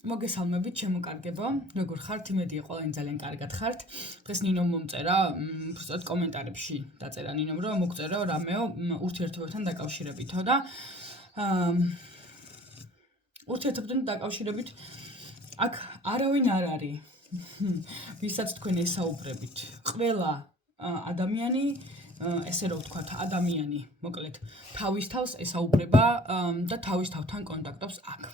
მოგესალმებით, შემოკარგებო. როგორ ხართ? იმედია ყველანი ძალიან კარგად ხართ. დღეს ნინომ მომწერა, უბრალოდ კომენტარებში დაწერა ნინომ, რომ მოგწერო რამეო ურთიერთობებთან დაკავშირებითო და ურთიერთობებთან დაკავშირებით აქ არავინ არ არის. ვისაც თქვენ ესაუბრებით. ყველა ადამიანი ესე რომ ვთქვათ, ადამიანი, მოკლედ, თავის თავს ესაუბრება და თავის თავთან კონტაქტობს აქ.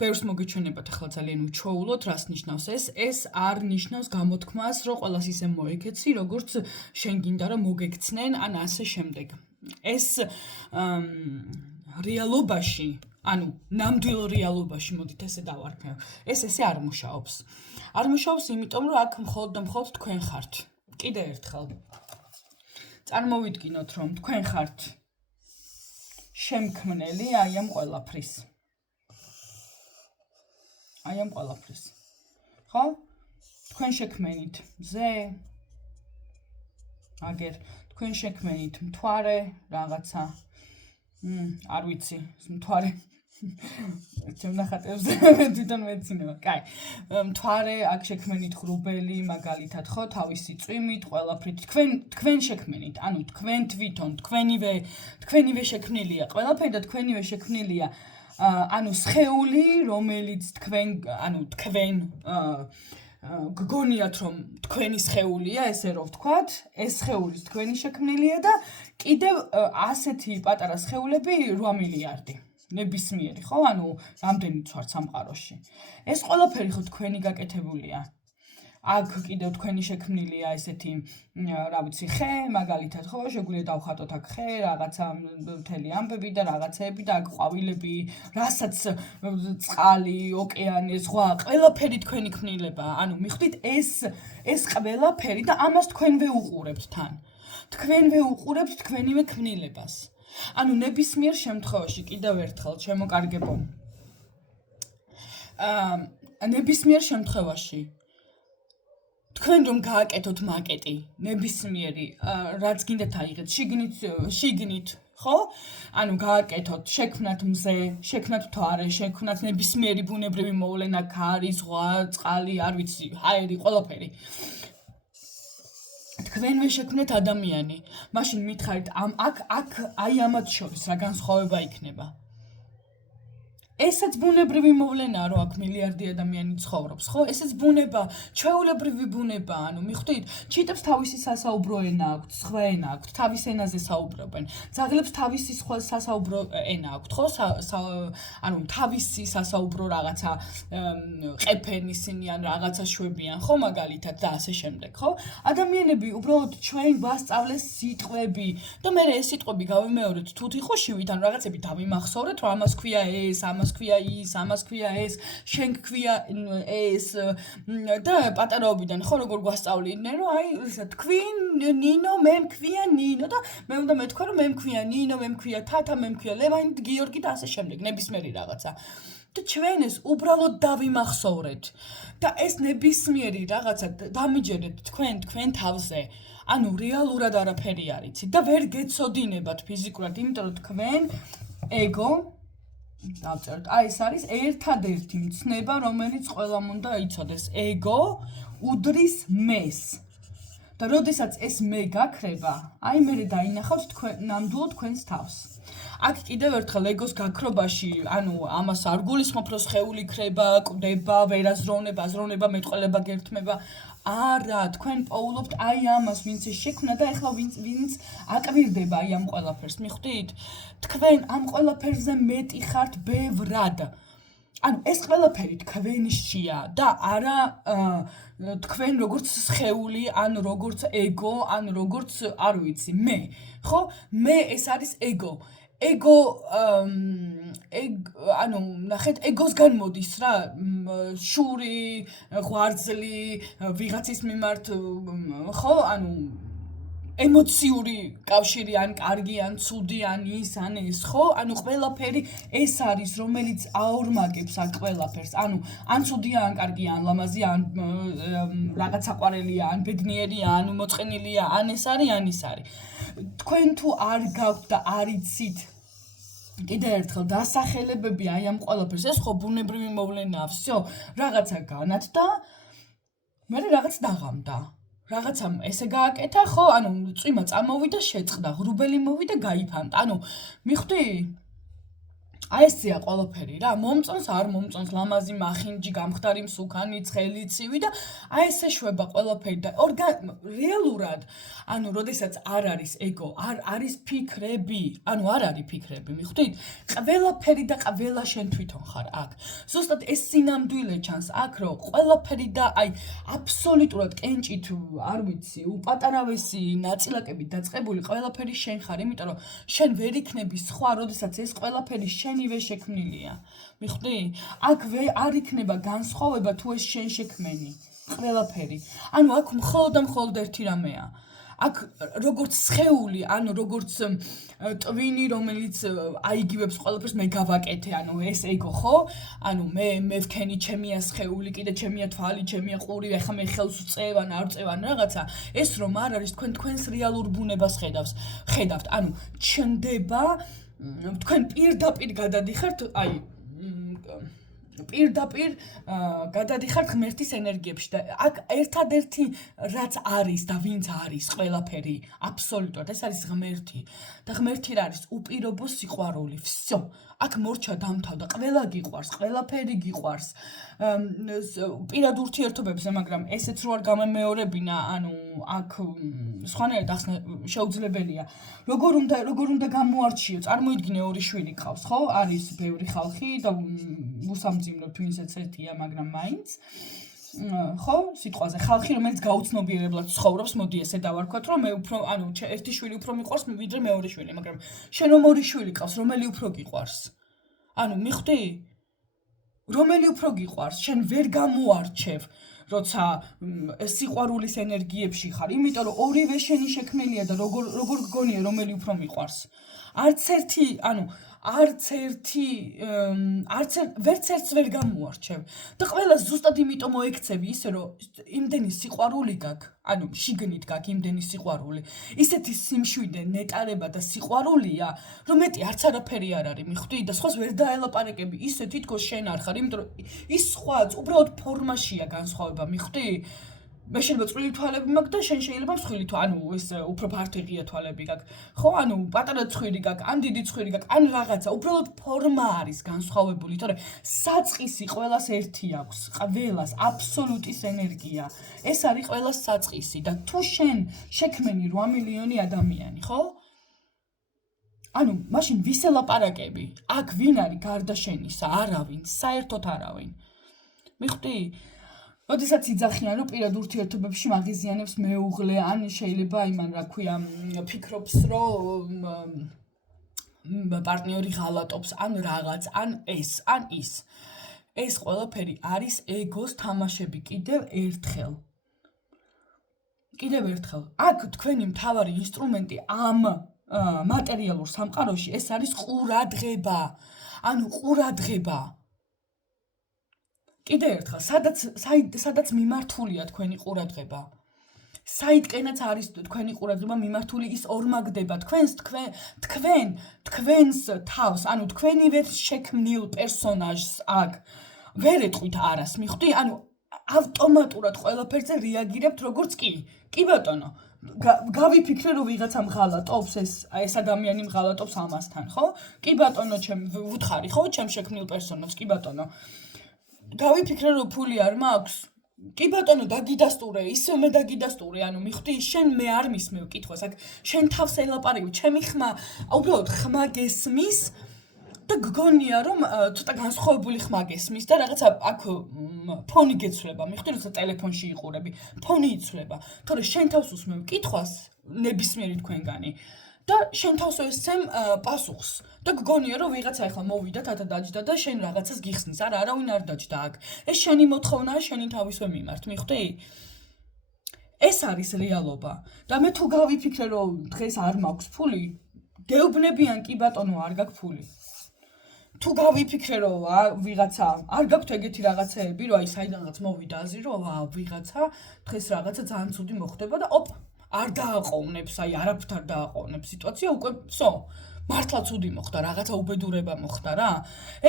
ბევრს მოგეჩვენებათ ახლა ძალიან უჩვეულოდ, რას ნიშნავს ეს? ეს არ ნიშნავს გამოთქმას, რომ ყველას ისე მოეკეცი, როგორც შენ გინდა რომ მოგექცნენ, ან ასე შემდეგ. ეს რეალობაში, ანუ ნამდვილ რეალობაში, მოდით ესე დავარქმევ. ეს ესე არ მუშაობს. არ მუშაობს, იმიტომ რომ აქ მხოლოდ და მხოლოდ თქვენ ხართ. კიდევ ერთხელ. წარმოვიდგინოთ, რომ თქვენ ხართ შემქმნელი აი ამ ყველაფრის. აი ამ ყველაფრის. ხო? თქვენ შექმენით მზე, აგერ თქვენ შექმენით მთვარე, რაღაცა. არ ვიცი, მთვარე. ჩემ ნახატებზე მე თვითონ მეცინება. კაი. მთვარე, აქ შექმენით ღრუბელი, მაგალითად, ხო, თავისი წვიმით, ყველაფრით თქვენ შექმენით. ანუ თქვენ თვითონ, თქვენივე შექმნილია. ყველაფერი და თქვენივე შექმნილია. ანუ სხეული, რომელიც თქვენ გგონიათ, რომ თქვენი სხეულია, ესე რომ ვთქვათ, ეს სხეულის თქვენი შექმნილია და კიდევ ასეთი პატარა სხეულები 8 მილიარდი. ნებისმიერი, ხო? ანუ რამდენიც ვართ სამყაროში. ეს ყველაფერი ხო თქვენი გაკეთებულია. აქ კიდევ თქვენი შექმნილია ესეთი, რა ვიცი, ხე, მაგალითად, ხო, შეგვიძლია დავხატოთ აქ ხე, რაღაცა მთელი ამბები და რაღაცეები და აქ ყვავილები, რასაც წყალი, ოკეანე, ზღვა, ყველაფერი თქვენი ქმნილებაა. ანუ მიხვდით, ეს ყველაფერი და ამას თქვენვე უყურებთ თან. თქვენვე უყურებთ თქვენივე ქმნილებას. ანუ ნებისმიერ შემთხვევაში კიდევ ერთხელ შემოკარგებო. ნებისმიერ შემთხვევაში თქვენ რომ გააკეთოთ მაკეტი, ნებისმიერი, რაც გინდათ აიღეთ, შიგნით, ხო? ანუ გააკეთოთ, შექმნათ მზე, შექმნათ მთვარე, შექმნათ ნებისმიერი ბუნებრივი მოვლენა, ქარი, ზღვა, წყალი, არ ვიცი, ჰაერი, ყველაფერი. თქვენვე შექმნეთ ადამიანი. მაშინ მითხარით, აქ აი ამათ შორის რა განსხვავება იქნება. ესაც ბუნებრივი მოვლენაა, რომ აქ მილიარდი ადამიანი ცხოვრობს, ხო? ესეც ბუნება, ჩვეულებრივი ბუნება, ანუ მიხვდით, ჩიტებს თავისი სასაუბრო ენა აქვთ, სხვა ენა აქვთ, თავის ენაზე საუბრობენ. ძაღლებს თავისი სხვა სასაუბრო ენა აქვთ, ხო? ანუ თავისი სასაუბრო რაღაცა ყეფენ ისინი ან რაღაცა შვებიან, ხო, მაგალითად და ასე შემდეგ, ხო? ადამიანები უბრალოდ ჩვენ გვასწავლეს სიტყვები და მე ეს სიტყვები გავიმეორეთ თუთიყოშივით, ან რაღაცები დავიმახსოვრეთ, რომ ამას ქვია ეს, ამას ქვია ის, ამას ქვია ეს, შენ ქვია ეს და პატარაობიდან ხო როგორ გვასწავლიდნენ, რომ აი თქვი ნინო, მე მქვია ნინო და მე უნდა მეთქვა, რომ მე მქვია ნინო, მე მქვია თათა, მე მქვია ლევანი, გიორგი და ასე შემდეგ, ნებისმიერი რაღაცა. და ჩვენ ეს უბრალოდ დავიმახსოვრეთ და ეს ნებისმიერი რაღაცა დამიჯერეთ თქვენ თავზე. ანუ რეალურად არაფერი არ იცით და ვერ გეცოდინებათ ფიზიკურად, იმიტომ რომ თქვენ ეგო დავწერთ. აი ეს არის ერთადერთი მცნება, რომელიც ყველამ უნდა იცოდეს. ეგო უდრის მეს. და როდესაც ეს მე გაქრება, აი მე დაინახავთ ნამდვილად თქვენს თავს. აქ კიდევ ერთხელ ეგოს გაქრობაში, ანუ ამას არ გულისხმობ, რომ სხეული ქრება, კვდება, ვერაზროვნება, აზროვნება, მეტყველება, გერთმება. არა, თქვენ პოულობთ აი ამას, ვინც ეს შექმნა და ეხლა ვინც აკვირდება აი ამ ყველაფერს, მიხვდით? თქვენ ამ ყველაფერზე მეტი ხართ ბევრად. ანუ ეს ყველაფერი თქვენშია და არა თქვენ როგორც სხეული, ან როგორც ეგო, ან როგორც არ ვიცი, მე. ხო? მე ეს არის ეგო. ეგო ანუ ნახეთ, ეგოსგან მოდის რა, შური, ღვარძლი, ვიღაცის მიმართ, ხო? ანუ ემოციური კავშირი ან კარგი ან ცუდი ან ის ან ეს, ხო? ანუ ყველაფერი ეს არის, რომელიც აორმაგებს აქ ყველაფერს. ანუ ან ცუდია, ან კარგია, ან ლამაზია, ან რაღაც საყვარელია, ან ბედნიერია, ან მოწყენილია, ან ეს არის, ან ის არის. თქვენ თუ არ გაქვთ და არ იცით კიდე ერთხელ დასახელებები აი ამ ყველაფერს ეს ხო ბუნებრივი მოვლენაა, всё, რაღაცა განათდა, მე რაღაც დაღამდა. რაღაცამ ესე გააკეთა, ხო, ანუ წვიმა წამოვიდა, შეწყდა, ღრუბელი მოვიდა, გაიფანტა. ანუ მიხვდი? აი ესეა ყველაფერი რა, მომწონს, არ მომწონს, ლამაზი, მახინჯი, გამხდარი, მსუქანი, ცხელი, ცივი და აი ესე შვება ყველაფერი და რეალურად, ანუ როდესაც არ არის ეგო, არ არის ფიქრები, ანუ არ არის ფიქრები, მიხვდით? ყველაფერი და ყველა შენ თვითონ ხარ აქ. ზუსტად ეს სინამდვილე ჩანს აქ, რომ ყველაფერი და აი აბსოლუტურად კენჭით, არ ვიცი, უპატარავესი ნაწილაკებით დაწყებული ყველაფერი შენ ხარ, იმიტომ რომ შენ ვერ იქნები სხვა, როდესაც ეს ყველაფერი შენივე შექმნილია. მიხვდი? აქ არ იქნება განსხვავება თუ ეს შენ შექმენი. ყველაფერი. ანუ აქ მხოლოდ და მხოლოდ ერთი რამეა. აქ როგორც სხეული, ანუ როგორც ტვინი, რომელიც აიგივებს ყველაფერს, მე გავაკეთე, ანუ ეს ეგო ხო? ანუ მე ვქენი ჩემია სხეული, კიდე ჩემია თვალი, ჩემია ყური, ეხლა მე ხელს ვწევან, არ ვწევან რაღაცა. ეს რომ არ არის თქვენს რეალურ ბუნებას ხედავთ. ანუ ჩნდება თქვენ პირდაპირ გადადიხართ, აი პირდაპირ გადადიხართ ღმერთის ენერგიებში და აქ ერთადერთი რაც არის და ვინც არის ყველაფერი აბსოლუტურად ეს არის ღმერთი და ღმერთი რა არის უპირობო სიყვარული. всё. აქ მორჩა დამთავრდა, ყველა გიყვარს, ყველაფერი გიყვარს. პირად ურთიერთობებზე, მაგრამ ესეც რო არ გამემეორებინა, ანუ აქ სხვანაირად ახსნა შეუძლებელია. როგორ უნდა გამოარჩიო, წარმოიდგინე ორი შვილი გყავს, ხო? არის ბევრი ხალხი და უსამძიმრო თვინსეც ერთია, მაგრამ მაინც ხო, სიტყვაზე ხალხი, რომელიც გაუცნობიერებლად ცხოვრობს, მოდი ესე დავარქვათ, რომ მე უფრო, ანუ ერთი შვილი უფრო მიყვარს, ვიდრე მეორე შვილი, მაგრამ შენ რომ ორი შვილი გყავს, რომელი უფრო გიყვარს? ანუ მიხვდი? რომელი უფრო გიყვარს? შენ ვერ გამოარჩევ, როცა სიყვარულის ენერგიებში ხარ, იმიტომ რომ ორივე შენი შექმნილია და როგორ გგონია რომელი უფრო მიყვარს? არც ვერც ერთს ვერ გამოარჩევ და ყველა ზუსტად იმიტომ მოექცევი ისე რომ იმდენი სიყვარული გაქვს, ანუ შიგნით გაქვს იმდენი სიყვარული, ისეთი სიმშვიდე, ნეტარება და სიყვარულია, რომ მეტი არც არაფერი არ არის, მიხვდი? და სხვას ვერ დაელაპარაკები, ისე თითქოს შენ არ ხარ, იმიტომ რომ ის სხვაც უბრალოდ ფორმაშია განსხვავება, მიხვდი? მე შეიძლება წვრილი თვალები მაქვს და შენ შეიძლება მსხვილი ანუ ეს უფრო ფართეღია თვალები გაქვს. ხო, ანუ პატარა ცხვირი გაქვს, ან დიდი ცხვირი გაქვს, ან რაღაცა, უბრალოდ ფორმა არის განსხვავებული, თორე საწყისი ყველას ერთი აქვს, ყველას აბსოლუტის ენერგია. ეს არის ყველას საწყისი და თუ შენ შექმენი 8 მილიონი ადამიანი, ხო? ანუ მაშინ ვის ელაპარაკები? აქ ვინ არის გარდა შენისა? არავინ, საერთოდ არავინ. მიხვდი? როდესაც იძახიან, რომ პირად ურთიერთობებში მაღიზიანებს მეუღლე, ან შეიძლება იმან რა ქვია, ფიქრობს, რომ პარტნიორი ღალატობს, ან რაღაც, ან ეს, ან ის. ეს ყველაფერი არის ეგოს თამაშები კიდევ ერთხელ. აქ თქვენი მთავარი ინსტრუმენტი ამ მატერიალურ სამყაროში ეს არის ყურადღება. ანუ ყურადღება. კიდე ერთხელ, სადაც მიმართულია თქვენი ყურადღება. საიდკენაც არის თქვენი ყურადღება მიმართული, ის ორმაგდება თქვენს თავს, ანუ თქვენივე შექმნილ პერსონაჟს აქ ვერ ეტყვით არას, მიხვდი? ანუ ავტომატურად ყველაფერზე რეაგირებთ როგორც კი. კი ბატონო, გავიფიქრე რომ ვიღაცამ ღალატობს, ეს ადამიანი მღალატობს ამასთან, ხო? კი ბატონო, ვუთხარი, ხო, ჩემ შექმნილ პერსონაჟს, კი ბატონო. გავიფიქრე რომ ფული არ მაქვს. კი ბატონო, დაგიდასტურე, ისე მე დაგიდასტურე, ანუ მიხვდი, შენ მე არ მისმევ კითხვას, აქ შენ თავს ელაპარაკებ, ჩემი ხმა, უბრალოდ ხმა გესმის და გგონია რომ ცოტა განსხვავებული ხმა გესმის და რაღაცა აქ ფონი გეცვლება, მიხვდი, როცა ტელეფონში იყურები, ფონი იცვლება, თორე შენ თავს უსმევ კითხვას, ნებისმიერი თქვენგანი. და შენ თავს ესცემ პასუხს და გგონია რომ ვიღაცა ახლა მოვიდა თათა დაჯდა და შენ რაღაცას გიხსნის. არა, არავინ არ დაჯდა აქ. ეს შენი მოთხოვნაა, შენი თავისვე მიმართ, მიხვდი? ეს არის რეალობა. და მე თუ გავიფიქრე რომ დღეს არ მაქვს ფული, გეუბნებიან კი ბატონო, არ გაქვს ფული. თუ გავიფიქრე რომ ვიღაცა არ გაქვთ ეგეთი რაღაცეები, რომ აი საიდანაც მოვიდა აზრი, რომ ვიღაცა დღეს რაღაცა ძალიან ცუდი მოხდება და არ დააყოვნებს, აი არაფრთ არ დააყოვნებს სიტუაცია, უკვე всё. მართლა ცუდი მოხდა, რაღაცა უბედურება მოხდა რა.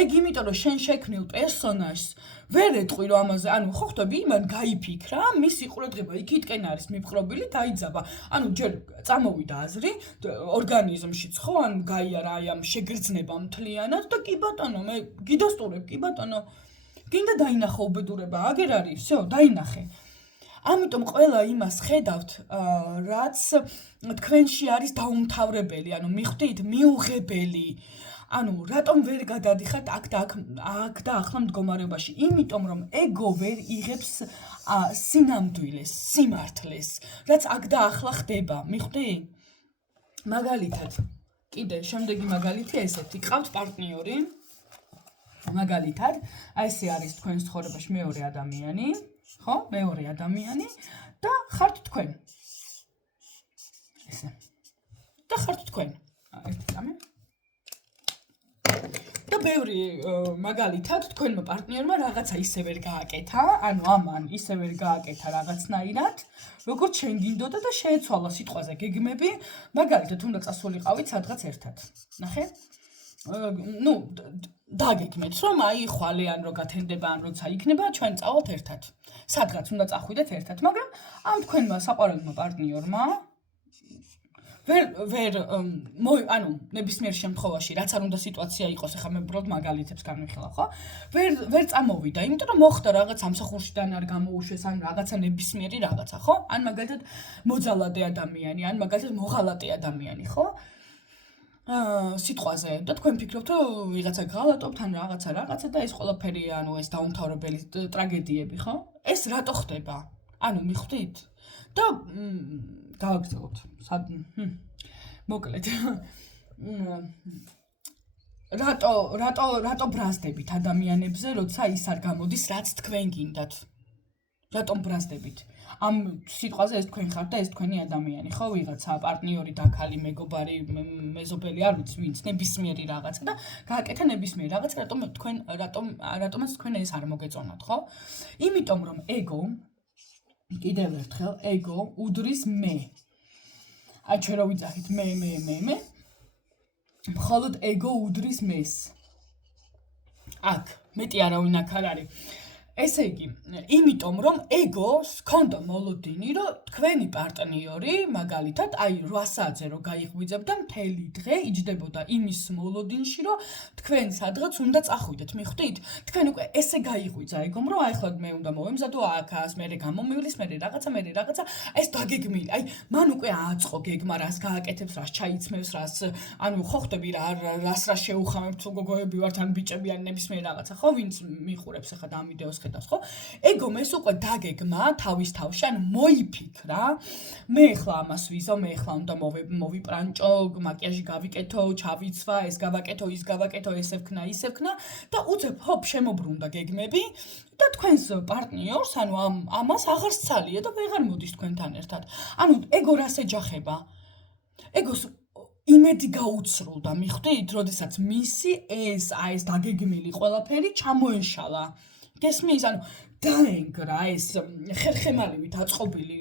ეგ იმიტომ რომ შენ შექმნილ პერსონაჟს ვერ ეტყვი რომ ამაზე, ხო ხვდები, იმან გაიფიქრა, მისი ყურადღება იქითკენ არის მიპყრობილი, დაიძაბა. ჯერ წამოვიდა აზრი ორგანიზმშიც, ხო, გაიარა აი ამ შეგრძნება მთლიანად და კი ბატონო, მე გიდასტურებ, კი ბატონო. გინდა დაინახო უბედურება, აგერ არის, всё, დაინახე. ამიტომ ყველა იმას ხედავთ, რაც თქვენში არის დაუმთავრებელი, მიხვდით, მიუღებელი. რატომ ვერ გადადიხართ აქ და ახლა მდგომარეობაში? იმიტომ რომ ეგო ვერ იღებს სინამდვილეს, სიმართლეს, რაც აქ და ახლა ხდება, მიხვდი? მაგალითად, კიდე შემდეგი მაგალითი ესეთი, ყავთ პარტნიორი, მაგალითად, ესე არის თქვენს ცხოვრებაში მეორე ადამიანი, ხო? მეორე ადამიანი და ხართ თქვენ. ესე. და ხართ თქვენ. ერთი წამი. და ბევრი მაგალითად თქვენმა პარტნიორმა რაღაცა ისე ვერ გააკეთა, ამან ისე ვერ გააკეთა რაღაცნაირად, როგორც შენ გინდოდა და შეეცვალა სიტყვაზე გეგმები, მაგალითად უნდა წასულიყავით სადღაც ერთად. ნახე? დაგეგმეთ, რომ ხვალე ან რო გათენდება, ან როცა იქნება, ჩვენ წავალთ ერთად. სადღაც უნდა წახვიდეთ ერთად, მაგრამ ამ თქვენმა საყვარელმა პარტნიორმა ნებისმიერ შემთხვევაში, რაც არ უნდა სიტუაცია იყოს, ახლა მე უბრალოდ მაგალითებს განვიხილავ, ხო? ვერ წამოვიდა, იმიტომ რომ მოხდა რაღაც ამსახურშიდან არ გამოუშვეს, ან რაღაცა ნებისმიერი რაღაცა, ხო? ან მაგალითად მოძალადე ადამიანი, ან მაგალითად მოღალატე ადამიანი, ხო? სიტყვაზე და თქვენ ფიქრობთ, რომ ვიღაცა გღალატობთ, ან რაღაცა და ეს ყველაფერი, ეს დაუმთავრებელი ტრაგედიები, ხო? ეს რატო ხდება? მიხვდით? და გავაგრძელოთ. მოკლედ. რატო ბრაზდებით ადამიანებზე, როცა ის არ გამოდის, რაც თქვენ გინდათ? რატომ ბრაზდებით? ამ სიტყვაზე ეს თქვენ ხართ და ეს თქვენი ადამიანი, ხო? ვიღაცა პარტნიორი, დაქალი, მეგობარი, მეზობელი, არ ვიცი ვინც, ნებისმიერი რაღაცა და გააკეთა ნებისმიერი რაღაცა, რატომაც თქვენ ეს არ მოგეწონათ, ხო? იმიტომ რომ ეგო, კიდევ ერთხელ, ეგო უდრის მე. ჩვენ რო ვიძახით მე, მხოლოდ ეგო უდრის მეს. აქ, მეტი არავინ აქ არ არის. ესე იგი, იმიტომ რომ ეგოს ქონდა მოლოდინი, რომ თქვენი პარტნიორი, მაგალითად, 8 საათზე რო გაიღვიძებდა, მთელი დღე იჯდებოდა იმის მოლოდინში, რომ თქვენ სადღაც უნდა წახვიდეთ, მიხვდით? თქვენ უკვე ესე გაიღვიძა ეგომ, რომ ახლა მე უნდა მოვემზადო აქას, მე გამომივლის, მე რაღაცა, ეს დაგეგმილი. მან უკვე ააწყო გეგმა, რას გააკეთებს, რას ჩაიცმევს, რას, ხო ხვდები რა, რას შეუხამებთ, გოგოები ვართ, ან ბიჭები, ან ნებისმიერ რაღაცა, ხო, ვინც მიხურებს ახლა და ამ ვიდეოს ხედავს, ხო? ეგომ ეს უკვე დაგეგმა თავის თავში, მოიფიქრა, მე ახლა ამას ვიზო, მე ახლა უნდა მოვიპრანჭო, მაკიაჟი გავიკეთო, ჩავიცვა, ეს გავაკეთო, ის გავაკეთო, ესე ვქნა, ისე ვქნა და უცებ ჰოპ შემოbrunდა გეგმები და თქვენს პარტნიორს, ამას აღარ სცალია და ვეღარ მოდის თქვენთან ერთად. ეგო რას ეჯახება? ეგოს იმედი გაუცრულდა, მიხვდით, როდესაც მისი ეს დაგეგმილი ყველაფერი ჩამოეშალა. გესმის, დაენგრა ეს ხერხემალივით აწყობილი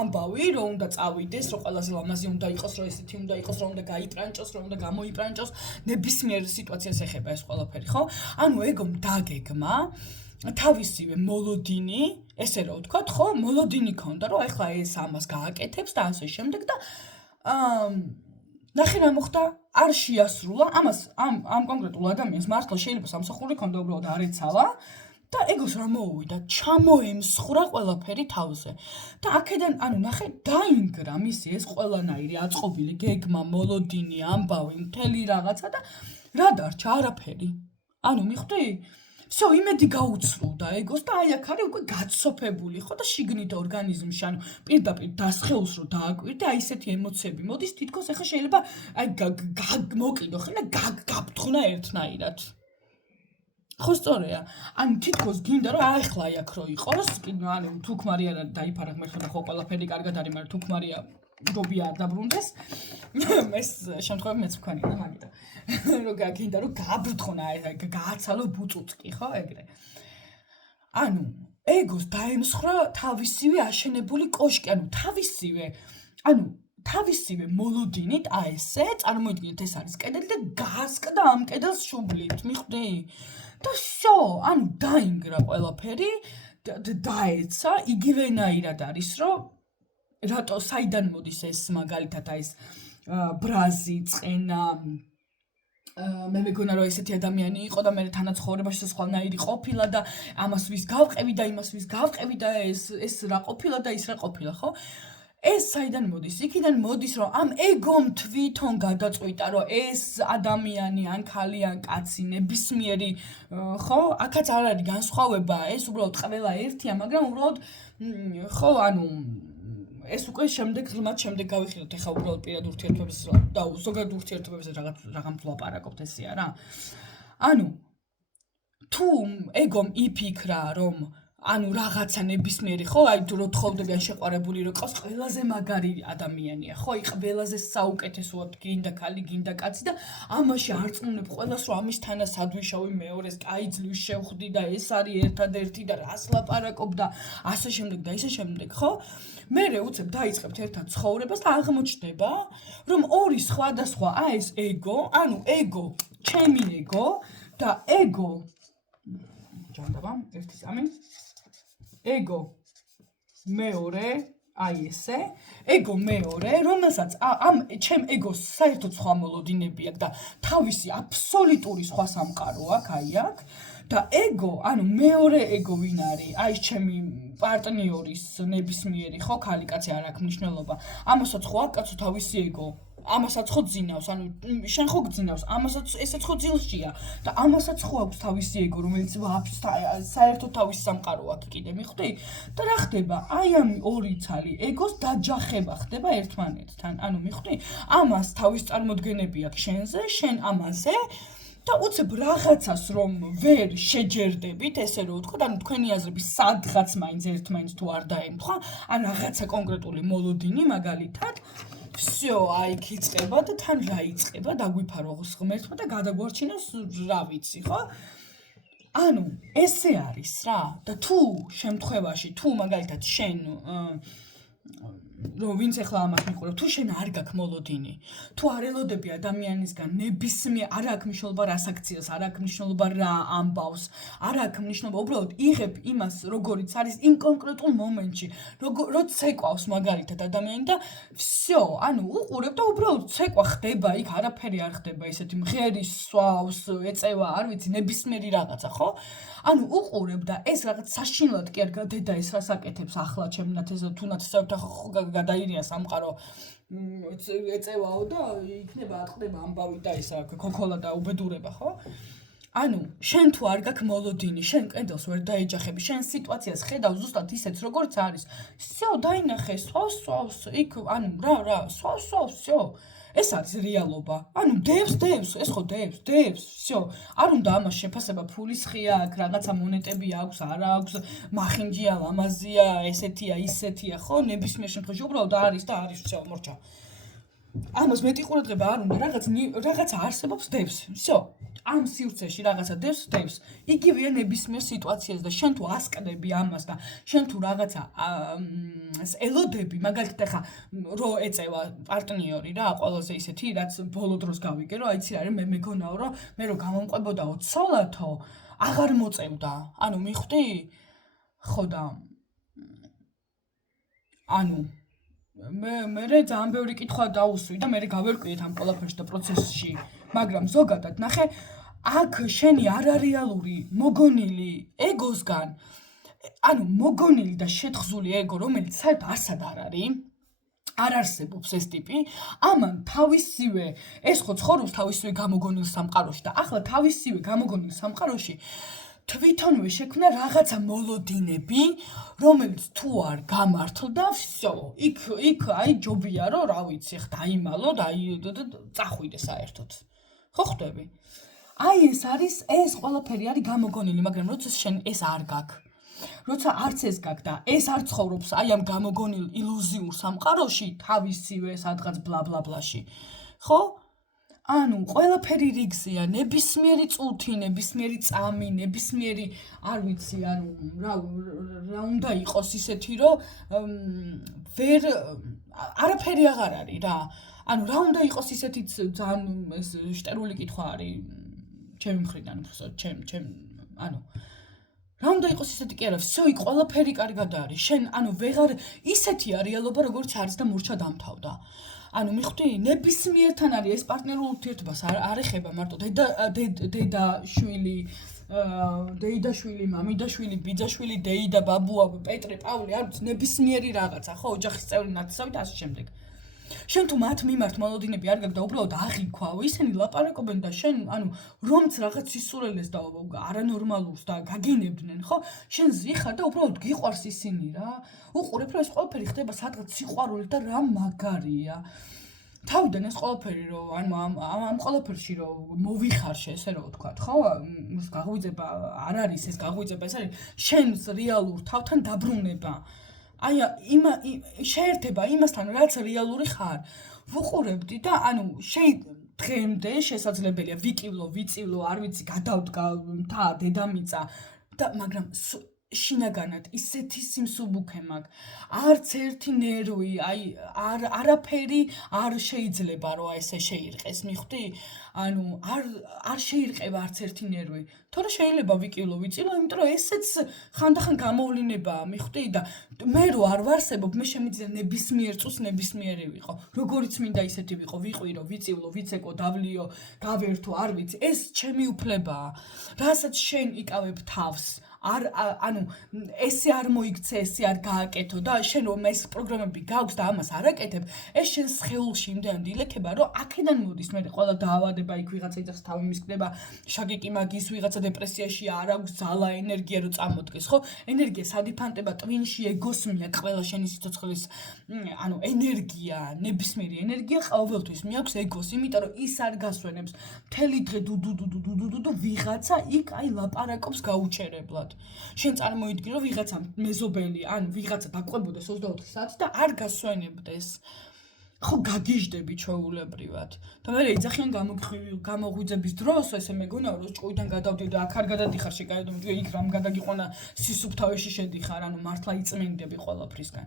ამბავი, რომ უნდა წავიდეს, რომ ყველაზე ლამაზი უნდა იყოს, რომ ესეთი უნდა იყოს, რომ უნდა გაიპრანჭოს, რომ უნდა გამოიპრანჭოს, ნებისმიერ სიტუაციას ეხება ეს ყველაფერი, ხო? ეგომ დაგეგმა თავისივე მოლოდინი, ესე რა ვთქვათ, ხო? მოლოდინი ქონდა, რომ ახლა ეს ამას გააკეთებს და ასე შემდეგ და ნახე რა მოხდა, არ შეასრულა ამას ამ კონკრეტულ ადამიანს მართლა შეიძლება სამსახური ქონდა, უბრალოდ არ ეცალა და ეგოს რა მოუვიდა, ჩამოემსხვრა ყველაფერი თავზე. და აქედან, ნახე, დაინგრა მისი ეს ყველანაირი აწყობილი გეგმა, მოლოდინი, ამბავი, მთელი რაღაცა და რა დარჩა? არაფერი. მიხვდი? всё, იმედი გაუცრულდა ეგოს და აქ არის უკვე გაცოფებული, ხო და შიგნით ორგანიზმში, პირდაპირ დასხეულს რო დააკვირდე, ესეთი ემოციები მოდის, თითქოს ახლა შეიძლება მოკიდო ხე და გაფრთხნა ერთნაირად. ხო სწორია. თითქოს გინდა რომ ახლა აქ რო იყოს, თუკ მარია დაიფარა ღმერთო და ხო ყველაფერი კარგად არის, მაგრამ თუკ მარია ჯობია არ დაბრუნდეს. ეს შემთხვევები მეც ვქონია და მაგიტო. რომ გაგინდა რომ გააბრთხნა, გააცალო ბუწუწკი, ხო ეგრე. ეგოს დაემსხრა თავისივე აშენებული კოშკი, თავისივე მოლოდინით აი ესე წარმოიდგინეთ ეს არის კედელი და გასკდა ამ კედელს შუბლით მიხვდი და შო ანუ დაინგრა ყველაფერი დაეცა იგივენაირად არის რომ რატო საიდან მოდის ეს მაგალითად აი ეს ბრაზი წყენა მე მეგონა რომ ესეთი ადამიანი იყო და მე თანაც ცხოვრებაში სხვანაირი ყოფილა და ამას ვის გავყევი და იმას ვის გავყევი და ეს რა ყოფილა და ის რა ყოფილა ხო ეს საიდან მოდის? იქიდან მოდის რომ ამ ეგომ თვითონ გადაწყვიტა რომ ეს ადამიანი ან ქალი ან კაცი ნებისმიერი ხო აქაც არ არის განსხვავება ეს უბრალოდ ყველა ერთია მაგრამ უბრალოდ ხო ანუ ეს უკვე ღრმად შემდეგ გავიხილოთ ეხლა უბრალოდ პირად ურთიერთობებს და ზოგადად ურთიერთობებს რაღაც ვლაპარაკობთ ესე არა ანუ თუ ეგომ იფიქრა რომ ანუ რაღაცა ნებისმიერი ხო აი თუ რო თხოვდებიან შეყვარებული რო ყავს ყველაზე მაგარი ადამიანია ხო აი ყველაზე საუკეთესოა გინდა ქალი გინდა კაცი და ამაში არწმუნებ ყველას რომ ამის თანას ადვიშავი მეორეს კაი ძლივს შევხვდი და ეს არის ერთადერთი და რას ლაპარაკობ და ასე შემდეგ და ისე შემდეგ ხო მერე უცებ დაიწყებთ ერთად ცხოვრებას და აღმოჩნდება რომ ორი სხვადასხვა აი ეს ეგო ანუ ეგო ჩემი ეგო და ეგო ჯანდაბა 1-3 ეგო მეორე აი ესე ეგო მეორე რომელსაც ამ ჩემ ეგოს საერთოდ სხვა მოლოდინები აქვს და თავისი აბსოლუტური სხვა სამყარო აქვს აი აქ და ეგო ანუ მეორე ეგო ვინ არის აი ჩემი პარტნიორის ნებისმიერი ხო ქალი კაცი არ აქვს მნიშვნელობა ამასაც ხო აქვს კაცო თავისი ეგო ამასაც ხო ძინავს ანუ შენ ხო გძინავს ამასაც ესეც ხო ძილშია და ამასაც ხო აქვს თავისი ეგო რომელიც საერთოდ თავისი სამყარო აქვს კიდე მიხვდი და რა ხდება აი ამ ორი ცალი ეგოს დაჯახება ხდება ერთმანეთთან ანუ მიხვდი ამას თავის წარმოდგენები აქვს შენზე შენ ამაზე და უცებ რაღაცას რომ ვერ შეჯერდებით ესე რომ ვთქვა ანუ თქვენი აზრები სადღაც მაინც ერთმანეთს თუ არ დაემთხვა ან რაღაცა კონკრეტული მოლოდინი მაგალითად всё, აი ქიწყება და თან რა იწყება, დაგვიფაროს ღმერთმა და გადაგვარჩინოს რა ვიცი, ხო? ანუ ესე არის რა და თუ შემთხვევაში თუ მაგალითად შენ რომ ვინც ახლა ამას მიყურებ, თუ შენ არ გაქვს მოლოდინი, თუ არ ელოდები ადამიანისგან ნებისმიერ არ აქვს მნიშვნელობა რა საქციელს, არ აქვს მნიშვნელობა რა ამბავს, არ აქვს მნიშვნელობა, უბრალოდ იღებ იმას, როგორიც არის იმ კონკრეტულ მომენტში, რო ცეკვავს მაგალითად ადამიანი და всё, ანუ უყურებ და უბრალოდ ცეკვა ხდება, იქ არაფერი არ ხდება, ისეთი მღერის სვავს, ეწევა, არ ვიცი, ნებისმიერი რაღაცა, ხო? ანუ უყურებ და ეს რაღაც საშინლად კი არ გადადა ეს რას აკეთებს ახლა ჩემნათ ეს თუნდაც გადაირია სამყარო ეწევაო და იქნება ატყდება ამბავი და ისა ქოქოლა და უბედურება ხო ანუ შენ თუ არ გაქვს მოლოდინი შენ კედელს ვერ დაეჯახები შენ სიტუაციას ხედავ ზუსტად ისეც როგორც არის всё დაინახე სვავს იქ ანუ რა სვავს всё ეს არის რეალობა. ანუ დევს, ეს ხო დევს, всё. არ უნდა ამას შეფასება ფულის ხია აქვს, რაღაცა მონეტები აქვს, არა აქვს, მახინჯია, ლამაზია, ესეთია, ისეთია, ხო? ნებისმიერ შემთხვევაში უბრალოდ არის და არის, всё, მორჩა. ამას მეტი ყურადღება არ უნდა, რაღაცა არსებობს დევს, всё. ამ სივრცეში რაღაცა დევს. იგივეა ნებისმიერ სიტუაციას და შენ თუ ასკდები ამას და შენ თუ რაღაცა ელოდები, მაგალითად ახლა რო ეწევა პარტნიორი რა, ყველაზე ისეთი, რაც ბოლო დროს გავიგე, რომ აიცი რა არის, მე მეგონაო, რომ მე რო გამომყვებოდაო ცოლათო, აღარ მოწევდა. ანუ მიხვდი? ხო და ანუ მე ძალიან ბევრი კითხვა დაუსვი და მე გავერკვიეთ ამ ყველაფერში და პროცესში, მაგრამ ზოგადად ნახე აქ შენი არარეალური მოგონილი ეგოსგან ანუ მოგონილი და შეთხზული ეგო რომელიც საერთოდ არსად არ არის არ არსებობს ეს ტიპი ამან თავისივე ეს ხო ცხოვრობს თავისივე გამოგონილ სამყაროში და ახლა თავისივე გამოგონილ სამყაროში თვითონვე შექმნა რაღაცა მოლოდინები რომელიც თუ არ გამართლდა всё იქ აი ჯობია რომ რა ვიცი ხ დაიმალო და წახვიდე საერთოდ ხო ხვდები აი ეს არის ეს ყველაფერი არის გამოგონილი მაგრამ როცა შენ ეს არ გაქვს როცა არც ეს გაქვს და ეს არ ცხოვრობს აი ამ გამოგონილ ილუზიურ სამყაროში თავისივე სადღაც ბლა ბლა ბლაში ხო ანუ ყველაფერი რიგზეა, ნებისმიერი წუთი, ნებისმიერი წამი, ნებისმიერი არ ვიცი, ანუ რა უნდა იყოს ისეთი, რომ ვერ არაფერი აღარ არის რა. ანუ რა უნდა იყოს ისეთი ძალიან ეს შტერული კითხვა არის ჩემი მხრიდან, უბრალოდ ანუ რა უნდა იყოს ისეთი კი არა, всё იქ ყველაფერი კარგად არის. შენ ანუ ვეღარ ისეთია რეალობა, როგორც არის და მურჩა დამთავრდა. ანუ მიხვდი, ნებისმიერთან არის ეს პარტნიორულ ურთიერთობას არ ეხება მარტო დედა-შვილი, დეიდა-შვილი, მამიდა-შვილი, ბიძა-შვილი, დეიდა, ბაბუა, პეტრე, პავლე, არ ვიცი, ნებისმიერი რაღაცა, ხო, ოჯახის წევრი ნაცავი და ასე შემდეგ. შენ თუ მათ მიმართ მოლოდინები არ გაქვს და უბრალოდ აღიქვაო, ისინი ლაპარაკობენ და შენ, ანუ რომც რაღაც ისურელეს და არანორმალურს და გაგინებდნენ, ხო? შენ ზიხარ და უბრალოდ გიყვარს ისინი რა. უყურებ, რომ ეს ყველაფერი ხდება სადღაც სიყვარულით და რა მაგარია. თავიდან ეს ყველაფერი რომ ანუ ამ ყველაფერში რომ მოვიხარშე, ესე რომ ვთქვა, ხო? ეს გაღვიძება არ არის, ეს გაღვიძება ეს არის შენს რეალურ თავთან დაბრუნება. აი შეერთება იმასთან რაც რეალური ხარ. ვუყურებდი და ანუ დღემდე შესაძლებელია ვიკივლო, ვიცივლო, არ ვიცი, გადავდგა მთა, დედამიწა და მაგრამ შინაგანად ისეთი სიმსუბუქე მაქვს. არც ერთი ნერვი, აი არაფერი არ შეიძლება რომ ესე შეირყეს, მიხვდი? ანუ არ შეირყება არც ერთი ნერვი. თორე შეიძლება ვიკივლო, ვიცილო, იმიტომ რომ ესეც ხანდახან გამოვლინებაა, მიხვდი? და მე რო არ ვარსებობ, მე შემიძლია ნებისმიერ წუთს ნებისმიერი ვიყო. როგორიც მინდა ისეთი ვიყო, ვიყვირო, ვიცივლო, ვიცეკო, დავლიო, გავერთო, არ ვიცი. ეს ჩემი უფლებაა. რასაც შენ იკავებ თავს. ანუ ესე არ მოიქცე, ესე არ გააკეთო და შენ რომ ეს პროგრამები გაქვს და ამას არ აკეთებ, ეს შენ სხეულში იმდენად ილექება, რომ აქედან მოდის მე ყველა დაავადება, იქ ვიღაცა იძახს თავი მისკდება, შაგიკი მაგის, ვიღაცა დეპრესიაში არ აქვს ძალა, ენერგია რომ წამოდგეს, ხო? ენერგია სადიფანტება ტვინში, ეგოსმია, ყველა შენი სიცოცხლის, ანუ ენერგია, ნებისმიერი ენერგია ყოველთვის მიაქვს ეგოს, იმიტომ რომ ის არ გასვენებს. მთელი დღე დუდუ ვიღაცა იქ აი ლაპარაკობს გაუჩერებლად. შენ წარმოიდგინე რომ ვიღაცა მეზობელი, ან ვიღაცა დაყვებოდეს 24 საათი და არ გასვენებდეს. ხო გაგიჟდები ჩვეულებრივად. და მე ეძახიან გამოღვიძების დროს, ესე მეგონა რომ ჭკუიდან გადავდივ და აქ არ გადადიხარ შეკაედო, მე იქ რამ გადაგიყვანა სისუფთავეში შედიხარ, ანუ მართლა იწმენდები ყველაფრისგან.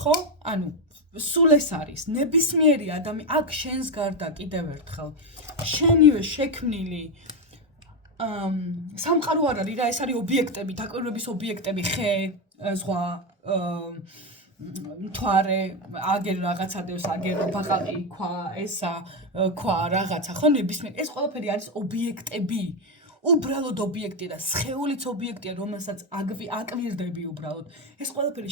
ხო? ანუ სულ ეს არის ნებისმიერი ადამიანი აქ შენს გარდა კიდევ ერთხელ შენივე შექმნილი სამყარო არ არის რა, ეს არის ობიექტები, დაკვირვების ობიექტები, ხე, ზღვა, მთვარე, აგერ რაღაცადევს, აგერ ბაყაყი, ქვა, ესა, ქვა, რაღაცა, ხო, ნებისმიერ, ეს ყველაფერი არის ობიექტები. უბრალოდ ობიექტია და სხეულიც ობიექტია, რომელსაც აკვირდები უბრალოდ. ეს ყველაფერი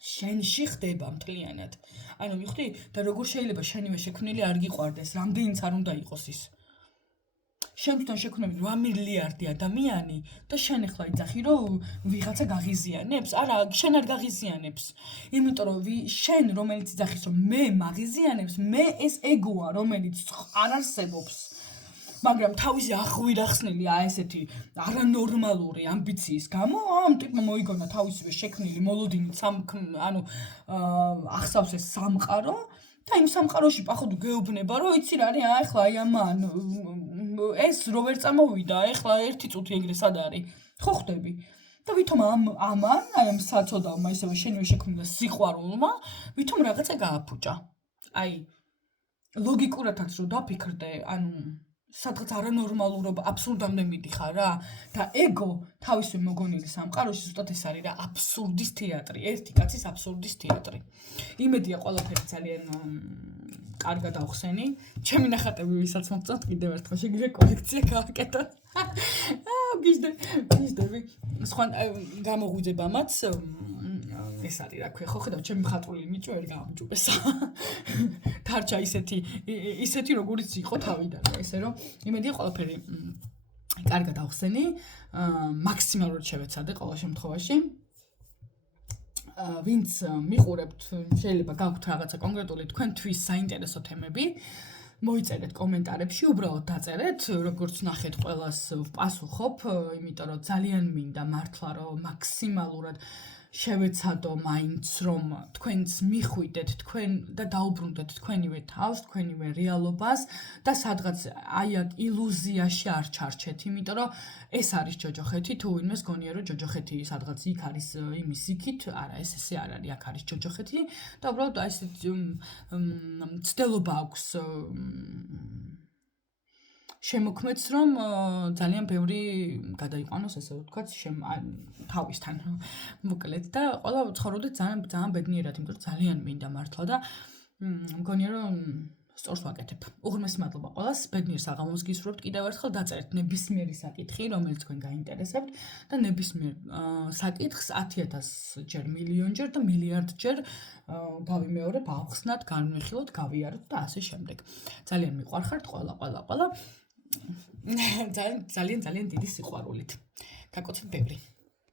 შენში ხდება მთლიანად. ანუ მიხვდი და როგორ შეიძლება შენივე შექმნილი არ გიყვარდეს, რამდენიც არ უნდა იყოს ის. შენთან შექმნები 8 მილიარდი ადამიანი და შენ ახლა იძახი რომ ვიღაცა გაღიზიანებს? არა, შენ არ გაღიზიანებს. იმიტომ რომ შენ რომელიც იძახის რომ მე მაღიზიანებს, მე ეს ეგოა, რომელიც არ არსებობს. მაგრამ თავისი აღვირახსნილია ესეთი არანორმალური ამბიციის გამო, ამ ტიპმა მოიგონა თავისივე შექმნილი მოლოდინით ანუ ახსავს ეს სამყარო და იმ სამყაროში პახოდ გეუბნება, რომ იცი რა არის, ახლა აი ამან ეს რო ვერ წამოვიდა, ახლა 1 წუთი ეგრე სად არის? ხო ხდები? და ვითომ ამან, აი ამ საწოდავმა ისევე შენივე შექმნილ სიყვარულმა, ვითომ რაღაცა გააფუჭა. აი ლოგიკურადაც რო დაფიქრდე, ანუ სადღაც არანორმალურობა აბსურდამდე მიდიხარ რა და ეგო თავისვე მოგონილი სამყაროში ზუსტად ეს არის რა, აბსურდის თეატრი, ერთი კაცის აბსურდის თეატრი. იმედია ყველაფერი ძალიან კარგად ავხსენი. ჩემი ნახატები ვისაც მოგწონთ კიდევ ერთხელ შეგვიძლია კოლექცია გააკეთოთ. გიჟდები. სხვა გამოღვიძებამაც ეს არის რა ქვია, ხო ხედავ ჩემი მხატვრული ნიჭი ვერ გამჯუბესა. დარჩა ისეთი როგორიც იყო თავიდან, ესე რომ იმედია ყველაფერი კარგად ავხსენი, მაქსიმალურად შევეცადე ყოველ შემთხვევაში. ვინც მიყურებთ, შეიძლება გაქვთ რაღაცა კონკრეტული თქვენთვის საინტერესო თემები, მოიწერეთ კომენტარებში, უბრალოდ დაწერეთ, როგორც ნახეთ ყველას ვპასუხობ, იმიტომ რომ ძალიან მინდა მართლა რომ მაქსიმალურად შევეცადო მაინც რომ თქვენს მიხვიდეთ თქვენ და დაუბრუნდეთ თქვენივე თავს, თქვენივე რეალობას და სადღაც აი აქ ილუზიაში არ ჩარჩეთ, იმიტომ რომ ეს არის ჯოჯოხეთი, თუ ვინმეს გონია რომ ჯოჯოხეთი სადღაც იქ არის იმის იქით, არა, ესე არ არის, აქ არის ჯოჯოხეთი და უბრალოდ აი ეს ცდილობა აქვს შემოქმედს რომ ძალიან ბევრი გადაიყვანოს ესე ვთქვათ თავისთან მოკლედ და ყველა ცხოვრობდით ძალიან ბედნიერად, იმიტომ რომ ძალიან მინდა მართლა და მგონია რომ სწორს ვაკეთებ. უღრმესი მადლობა ყველას, ბედნიერ საღამოს გისურვებთ. კიდევ ერთხელ დაწერეთ ნებისმიერი საკითხი, რომელიც თქვენ გაინტერესებთ და ნებისმიერ საკითხს 10,000 ჯერ, მილიონჯერ და მილიარდჯერ გავიმეორებ, ავხსნათ, განვიხილოთ, გავიაროთ და ასე შემდეგ. ძალიან მიყვარხართ ყველა ძალიან დიდი სიყვარულით. გაკოცეთ ბევრი.